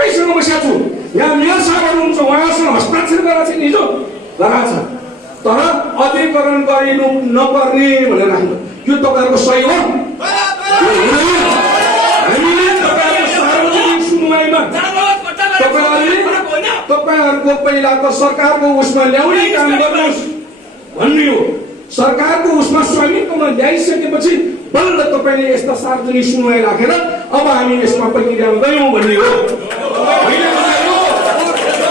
तपाईँसँग बसेको छु, यहाँ मेयर साहबहरू हुनुहुन्छ, उहाँसँग हस्ताक्षर गरेर चाहिँ हिजो गराएको छ, तर अधिकरण गरिनु नपर्ने भनेर राख्नु। यो तपाईँहरूको सही हो? हामीले तपाईँहरूको सार्वजनिक सुनवाईमा तपाईँहरूको पहिलाको सरकारको उसमा ल्याउने काम गर्नुहोस् भन्ने हो। सरकारको उसमा स्वामित्वमा ल्याइसकेपछि बल्ल तपाईँले यस्ता सार्वजनिक सुनवाई राखेर अब हामी यसमा प्रक्रियामा गयौँ भन्ने हो।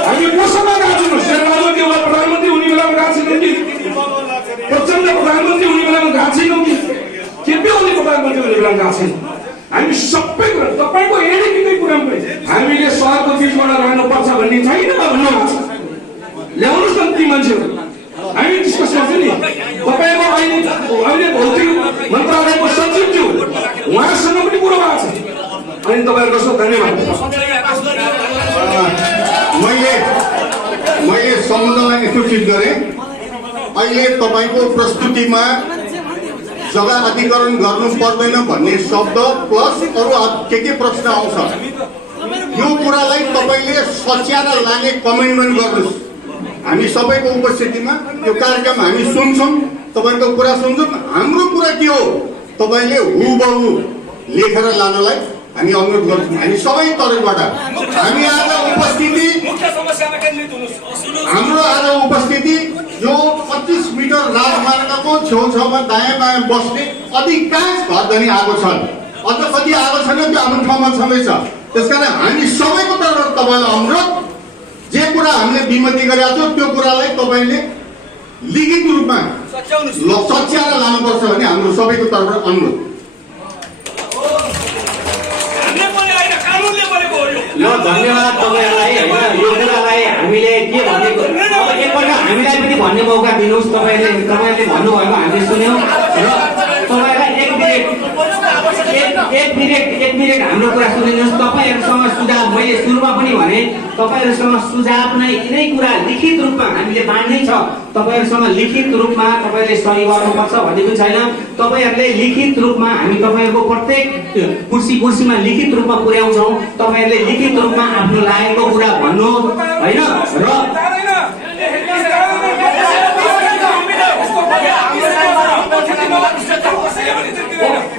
हामी कोसँग गएको छौँ? शेरबहादुर देउवा प्रधानमन्त्री हुने बेलामा गएको छैनौँ कि? प्रचण्ड प्रधानमन्त्री हुने बेलामा गएको छैनौँ कि? केपी ओली प्रधानमन्त्री हुने बेलामा गएको छैनौँ? हामी सबै कुरा तपाईँको एडिटीकै कुरामा पनि हामीले सहरको बिचबाट रहनुपर्छ भन्ने छैन भन्नुहुन्छ। ल्याउनुहोस् न ती मान्छेहरू, हामी डिस्कस गर्छौँ नि। तपाईँको अहिले भौतिक मन्त्रालयको सचिवज्यू उहाँसँग पनि कुरो भएको छ। अनि तपाईँहरूको सब धन्यवाद। मैले सम्बन्धलाई सूचित गरेँ। अहिले तपाईँको प्रस्तुतिमा जग्गा अधिग्रहण गर्नु पर्दैन भन्ने शब्द प्लस अरू के प्रश्न आउँछ, यो कुरालाई तपाईँले सच्याएर लाने कमेन्टमेन्ट गर्नुहोस्। हामी सबैको उपस्थितिमा यो कार्यक्रम हामी सुन्छौँ, तपाईँको कुरा सुन्छौँ। हाम्रो कुरा के हो तपाईँले हुबहु लेखेर लानलाई हामी अनुरोध गर्छौँ। हामी सबै तर्फबाट हामी आज उपस्थिति यो 25 मिटर राजमार्गको छेउछाउमा दायाँ बायाँ बस्ने अधिकांश घरधनी आएको छन्। अझ कति आएको छैन त्यो आफ्नो ठाउँमा छँदैछ। त्यसकारण हामी सबैको तर्फबाट तपाईँलाई अनुरोध, जे कुरा हामीले विमति गरेका छौँ त्यो कुरालाई तपाईँले लिखित रूपमा सच्याएर लानुपर्छ भन्ने हाम्रो सबैको तर्फबाट अनुरोध। धन्यवाद तपाईँहरूलाई। यो कुरालाई हामीले के भनेको अब एकपल्ट हामीलाई पनि भन्ने मौका दिनुहोस्। तपाईँले भन्नुभएको हामीले सुन्यौँ र तपाईँलाई एक मिनट हाम्रो कुरा सुनिदिनुहोस्। तपाईँहरूसँग सुझाव मैले सुरुमा पनि भने तपाईँहरूसँग सुझाव नै यिनै कुरा लिखित रूपमा हामीले बाँड्नै छ। तपाईँहरूसँग लिखित रूपमा तपाईँले सही गर्नुपर्छ भन्ने पनि छैन। तपाईँहरूले लिखित रूपमा हामी तपाईँहरूको प्रत्येक कुर्सीमा लिखित रूपमा पुर्याउँछौँ। तपाईँहरूले लिखित रूपमा आफ्नो लागेको कुरा भन्नु होइन र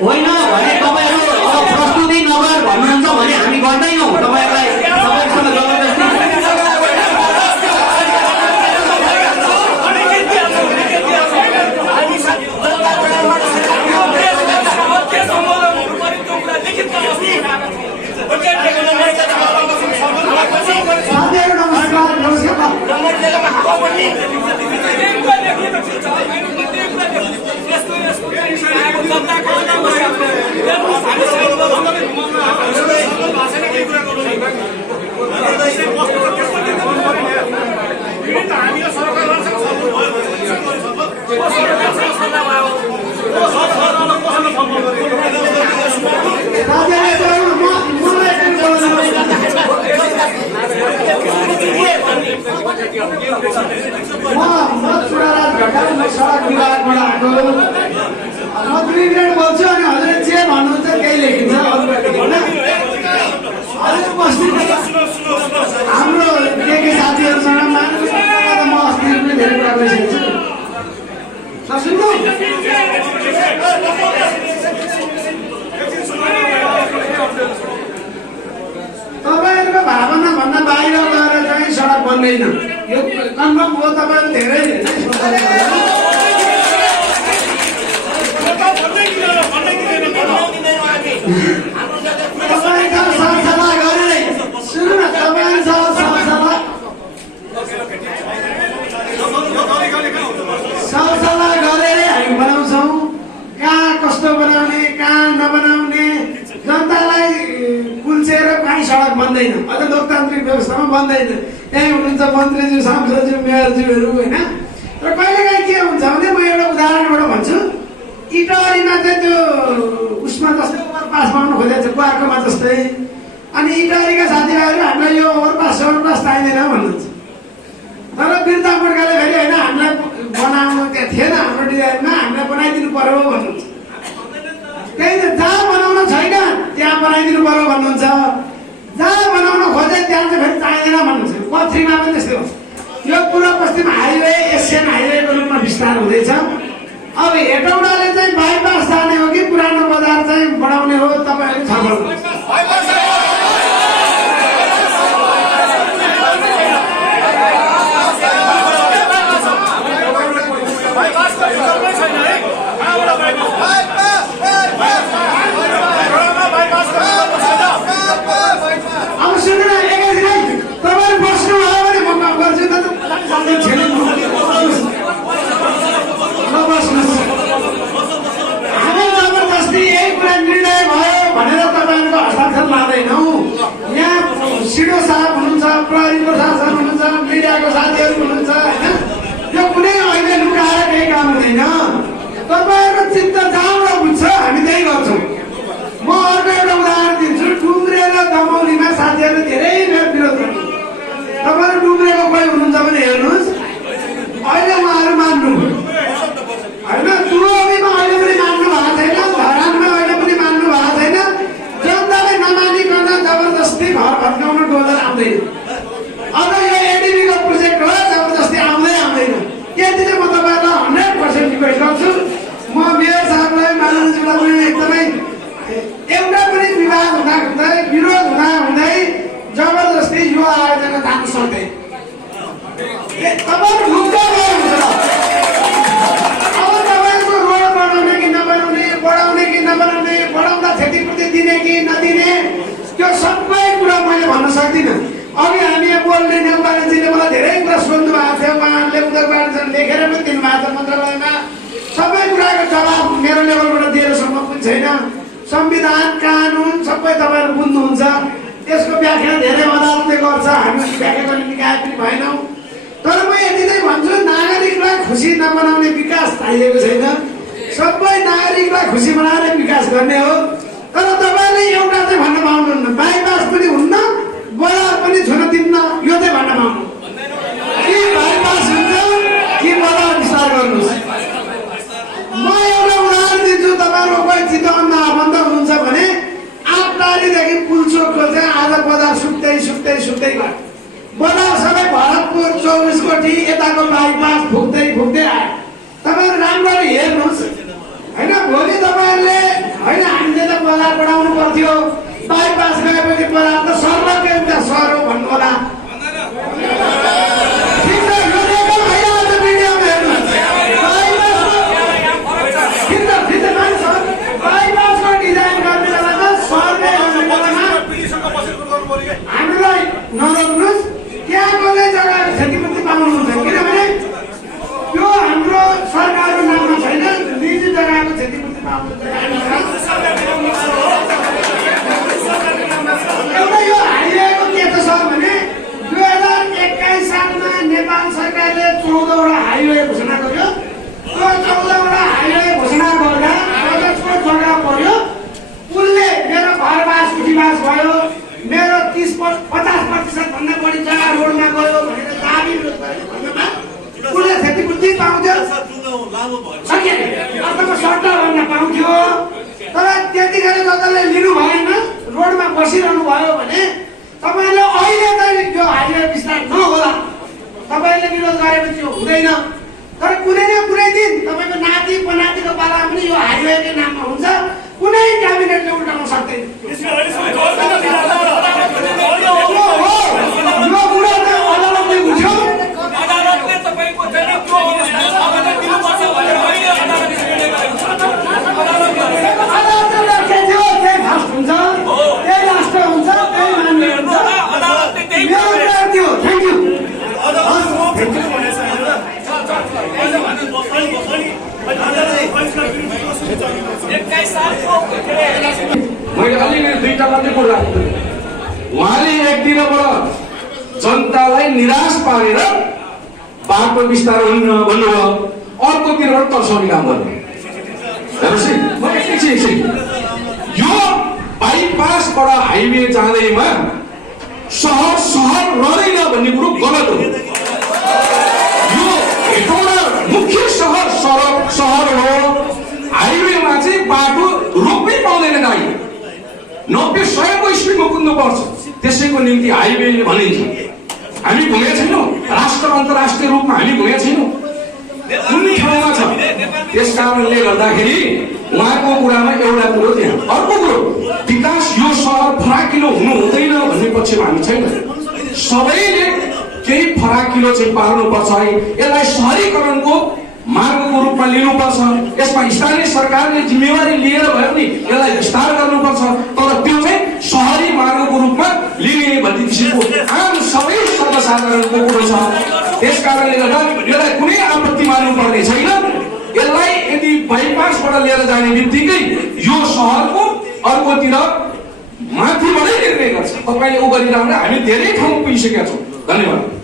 होइन भने तपाईँहरू प्रस्तुति नगर भन्नुहुन्छ भने हामी गर्दैनौँ। तपाईँहरूलाई तपाईँहरूसँग जबरजस्ती बोल्छु अनि हजुरले जे भन्नुहुन्छ त्यही लेखिन्छ। हाम्रो के साथीहरूसँग म अस्ति पनि धेरै कुरा गरिसकेको छु। सुन्नु तपाईँहरूको भावना भन्दा बाहिर गएर चाहिँ सडक बन्दैन, यो कन्फर्म हो। तपाईँहरू धेरै सरसल्लाह गरेर सुन्नु न, तपाईँहरूसँग सरसल्लाह गरेरै हामी बनाउँछौँ। कहाँ कस्तो बनाउने, कहाँ नबनाउने, जनतालाई कुल्चेर कहीँ सडक बन्दैन। अझ लोकतान्त्रिक व्यवस्थामा बन्दैन। त्यहीँ हुनुहुन्छ मन्त्रीज्यू, सांसदज्यू, मेयरज्यूहरू होइन। र कहिलेकाहीँ के हुन्छ भने म एउटा उदाहरणबाट भन्छु। इटहरीमा चाहिँ त्यो उसमा जस्तै ओभरपास बनाउनु खोजेको छ कुवाकोमा जस्तै। अनि इटहरीका साथीभाइहरू हामीलाई यो ओभरपास चाहिँदैन भन्नुहुन्छ। तर बिर्ता मोर्खाले फेरि होइन हामीलाई बनाउनु त्यहाँ थिएन हाम्रो डिजाइनमा, हामीलाई बनाइदिनु पर्यो भन्नुहुन्छ। त्यही त जहाँ बनाउन छैन त्यहाँ बनाइदिनु पर्यो भन्नुहुन्छ। जहाँ बनाउन खोजे पाइँदैन भन्नुहुन्छ। पथरीमा पनि त्यस्तै हो। यो पूर्व पश्चिम हाइवे एसियन हाइवेको रूपमा विस्तार हुँदैछ। अब हेटौडाले चाहिँ बाइपास जाने हो कि पुरानो बजार चाहिँ बढाउने हो, तपाईँहरू छलफल गर्नुहोस्। अब सुन्नु न, एकैछिन है, तपाईँहरू बस्नुभयो भने म काम गर्छु त। हामी जबरजस्ती यही कुरा निर्णय भयो भनेर तपाईँहरूको हस्ताक्षर लाँदैनौँ। यहाँ सिडो साहब हुनुहुन्छ, प्रहरी प्रशासन हुनुहुन्छ, मिडियाको साथीहरू हुनुहुन्छ, होइन? यो कुनै अहिले लुकाएर केही काम हुँदैन। तपाईँहरूको चित्त जहाँबाट बुझ्छ हामी त्यही गर्छौँ। म अर्को एउटा उदाहरण दिन्छु। डुम्रे र दमौलीमा साथीहरूले धेरै बेर विरोध गर्नु। तपाईँहरू डुम्रेको कोही हुनुहुन्छ भने हेर्नुहोस्, अहिले उहाँहरू मान्नु होइन। तुलसीमा अहिले पनि मान्नु भएको छैन, धरानमा अहिले पनि मान्नु भएको छैन। जनताले नमानिकन जबरजस्ती घर भत्काउन डोलर आउँदैन। अब यो एडिबीको प्रोजेक्ट हो, जबरजस्ती आउँदैन। यति चाहिँ म तपाईँहरूलाई 100% रिक्वेस्ट गर्छु। म मेयर साहबलाई, माननीयज्यूलाई पनि एकदमै एउटा पनि विवाद हुँदै विरोध हुँदै जबरजस्ती यो आयोजना जान सक्दैन। तपाईँहरू ढुक्क गर्नुहुन्छ। अब तपाईँहरूको रोड बनाउने कि नबनाउने, बढाउने कि नबनाउने, बढाउँदा क्षतिपूर्ति दिने कि नदिने, त्यो सबै कुरा मैले भन्न सक्दिनँ। अघि हामी यहाँ बोल्ने नेउपानेजीले मलाई धेरै कुरा सोध्नु भएको थियो। उहाँहरूले उद्योगबाट लेखेर पनि दिनुभएको छ मन्त्रालयमा। सबै कुराको जवाब मेरो लेभलबाट दिएरसम्म पनि छैन। संविधान कानुन सबै तपाईँहरू बुझ्नुहुन्छ। त्यसको व्याख्या धेरै अदालतले गर्छ, हामी व्याख्या गर्ने निकाय पनि भएनौँ। तर म यति चाहिँ भन्छु, नागरिकलाई खुसी नबनाउने विकास चाहिएको छैन। सबै नागरिकलाई खुसी बनाएर विकास गर्ने हो। तर तपाईँले एउटा चाहिँ भन्न पाउनुहुन्न, बाइपास पनि हुन्न, बजार पनि छुन दिन्न, यो चाहिँ भन्न पाउनु। कि बाइपास हुन्छ कि बजार विस्तार गर्नुहोस्। म एउटा उदाहरण दिन्छु। तपाईँहरूको कोही चितवनमा आबन्ध हुनुहुन्छ भने 8 तारिकदेखि पुलचोकको चाहिँ आज बजार सुक्दै गयो। बजार सबै भरतपुर 24 कोठी यताको बाइपास फुक्दै आयो। तपाईँहरू राम्ररी हेर्नुहोस् होइन। भोलि तपाईँहरूले होइन हामीले त बजार बढाउनु पर्थ्यो, बाइपास गएपछि बजार त सर्वकै एउटा सहर हो भन्नु होला। ठिक छ, यो रेकर्ड भइरहेको छ मिडियामा हेर्नुहोस्। बाइपासको डिजाइन गर्ने बेलामा सर्वे गर्ने बेलामा हामीलाई नरोक्नुहोस्। त्यहाँको चाहिँ जग्गाको क्षतिपूर्ति पाउनुहुन्छ, किनभने त्यो हाम्रो सरकारको नाममा छैन, निजी जग्गाको क्षतिपूर्ति पाउनुहुन्छ। एउटा यो हाइवेको के छ सर भने 2021 सालमा नेपाल सरकारले 14वटा हाइवे घोषणा गर्यो। त्यो 14वटा हाइवे घोषणा गर्दा बजेटको जग्गा पर्यो। उसले मेरो घरबास उठीबास भयो, मेरो 50% भन्दा बढी जग्गा रोडमा गयो भनेर दाबी भन्नमा उसले क्षतिपूर्ति पाउँथ्यो। अर्थको सट्ट भन्न पाउँथ्यो। तर त्यतिखेर जसले लिनु भएन, रोडमा बसिरहनु भयो भने तपाईँले अहिले चाहिँ यो हाइवे विस्तार नहोला, तपाईँले विरोध गरेपछि यो हुँदैन। तर कुनै न कुनै दिन तपाईँको नाति पनातिको पाला पनि यो हाइवेकै नाममा हुन्छ। कुनै क्याबिनेटले उल्टाउन सक्दैन। यो कुरा त अदालतले बुझ्यो। अदालतले के थियो त्यही फर्स्ट हुन्छ, त्यही लास्ट हुन्छ, त्यही मान्य हुन्छ। मेरो कुरा थियो। Thank you. मैले अलिकति दुईटा मात्रै कुरा राख्छु। उहाँले एकतिरबाट जनतालाई निराश पारेर बाटो विस्तार हुन्न भन्नुभयो, अर्कोतिरबाट तर्साउने काम गर्नु। हेर्नुहोस् है, यो बाइपासबाट हाइवे जाँदैमा सहर रहँदैन भन्ने कुरो गलत हो। यो एउटा मुख्य सहर हो। हाइवेमा चाहिँ बाटो रोक्नै पाउँदैन गाडी, 90-100 को स्पिडमा कुद्नु पर्छ। त्यसैको निम्ति हाइवे भनिन्छ। हामी घुमेका छैनौँ, राष्ट्र अन्तर्राष्ट्रिय रूपमा हामी घुमेका छैनौँ, कुन ठाउँमा छ? त्यस कारणले गर्दाखेरि उहाँको कुरामा एउटा कुरो त्यहाँ। अर्को कुरो, विकास यो सहर फराकिलो हुनु हुँदैन भन्ने पक्षमा हामी छैन। सबैले केही फराकिलो चाहिँ पार्नुपर्छ है, यसलाई सहरीकरणको मार्गको रूपमा लिनुपर्छ, यसमा स्थानीय सरकारले जिम्मेवारी लिएर भए पनि यसलाई विस्तार गर्नुपर्छ, तर त्यो चाहिँ सहरी मार्गको रूपमा लिने भन्ने किसिमको आम सबै सर्वसाधारणको कुरो छ। त्यस कारणले गर्दा यसलाई कुनै आपत्ति मान्नु पर्ने छैन। यसलाई यदि बाइपासबाट लिएर जाने बित्तिकै यो सहरको अर्कोतिर माथिबाटै हेर्ने गर्छ। तपाईँले उ गरिरहँदा हामी धेरै ठाउँ पुगिसकेका छौँ। धन्यवाद।